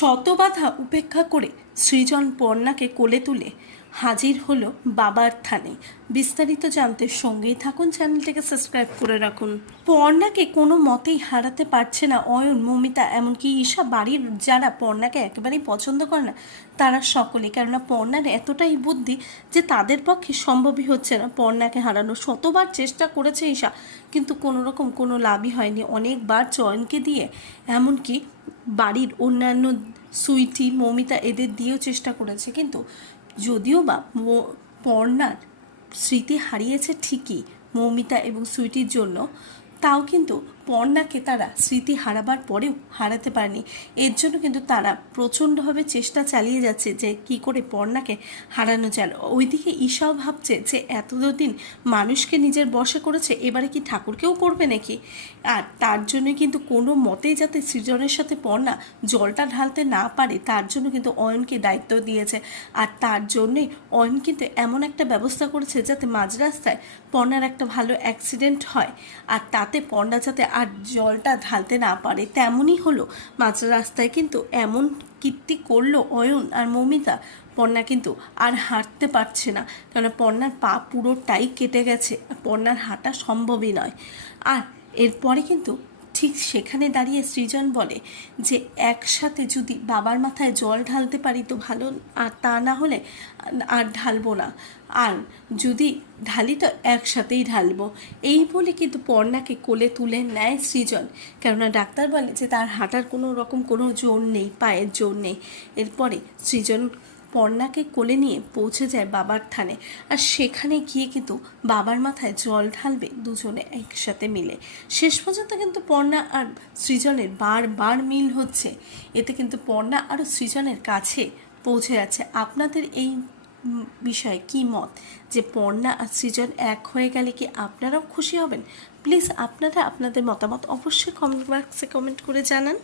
শত বাধা উপেক্ষা করে সৃজন পর্ণাকে কোলে তুলে হাজির হলো বাবার থানে। বিস্তারিত জানতে সঙ্গেই থাকুন, চ্যানেলটিকে সাবস্ক্রাইব করে রাখুন। পর্ণাকে কোনো মতেই হারাতে পারছে না অয়ন, মমিতা, এমনকি ঈশা বাড়ির যারা পর্ণাকে একেবারেই পছন্দ করে না, তারা সকলে। কেননা পর্ণার এতটাই বুদ্ধি যে তাদের পক্ষে সম্ভবই হচ্ছে না পর্ণাকে হারানো শতবার চেষ্টা করেছে ঈশা, কিন্তু কোনো রকম কোনো লাভই হয়নি। অনেকবার চয়নকে দিয়ে, এমনকি বাড়ির অন্যান্য সুইটি, মমিতা এদের দিয়েও চেষ্টা করেছে। কিন্তু যদিও বা পর্ণার স্মৃতি হারিয়েছে ঠিকই মৌমিতা এবং সুইটির জন্য তাও কিন্তু পর্ণাকে তারা স্মৃতি হারাবার পরেও হারাতে পারেনি। এর জন্য কিন্তু তারা প্রচণ্ডভাবে চেষ্টা চালিয়ে যাচ্ছে যে কি করে পর্ণাকে হারানো যায়। ওইদিকে ঈশাও ভাবছে যে এতদিন মানুষকে নিজের বশে করেছে, এবারে কি ঠাকুরকেও করবে নাকি? আর তার জন্য কিন্তু কোনো মতেই যাতে সৃজনের সাথে পর্ণা জলটা ঢালতে না পারে, তার জন্য কিন্তু অয়নকে দায়িত্ব দিয়েছে। আর তার জন্যে অয়ন কিন্তু এমন একটা ব্যবস্থা করেছে যাতে মাঝ রাস্তায় পর্ণার একটা ভালো অ্যাক্সিডেন্ট হয়। আর তাতে পর্ণা যাতে আর জলটা ঢালতে না পারে, তেমনই হলো। মাঝ রাস্তায় কিন্তু এমন কীর্তি করল অয়ন আর মমিতা। পর্ণা কিন্তু আর হাঁটতে পারছে না কারণ পর্ণার পা পুরোটাই কেটে গেছে। আর পর্ণার হাঁটা সম্ভবই নয়। আর এরপরে কিন্তু ঠিক সেখানে দাঁড়িয়ে সৃজন বলে যে, একসাথে যদি বাবার মাথায় জল ঢালতে পারি তো ভালো, আর তা না হলে আর ঢালবো না। আর যদি ঢালি তো একসাথেই ঢালবো। এই বলে কিন্তু পর্ণাকে কোলে তুলে নেয় সৃজন, কেননা ডাক্তার বলে যে, তার হাঁটার কোনো রকম কোনো জোর নেই, পায়ের জোর নেই। এরপরে সৃজন পর্ণাকে কোলে নিয়ে পৌঁছে যায় বাবার থানে। আর সেখানে গিয়ে কিন্তু বাবার মাথায় জল ঢালবে দুজনে একসাথে মিলে। শেষ পর্যন্ত কিন্তু পর্ণা আর সৃজনের বারবার মিল হচ্ছে। এতে কিন্তু পর্ণা আরও সৃজনের কাছে পৌঁছে যাচ্ছে। আপনাদের এই বিষয়ে কী মত? যে পর্ণা আর সৃজন এক হয়ে গেলে কি আপনারাও খুশি হবেন? প্লিজ আপনারা আপনাদের মতামত অবশ্যই কমেন্ট বক্সে কমেন্ট করে জানান।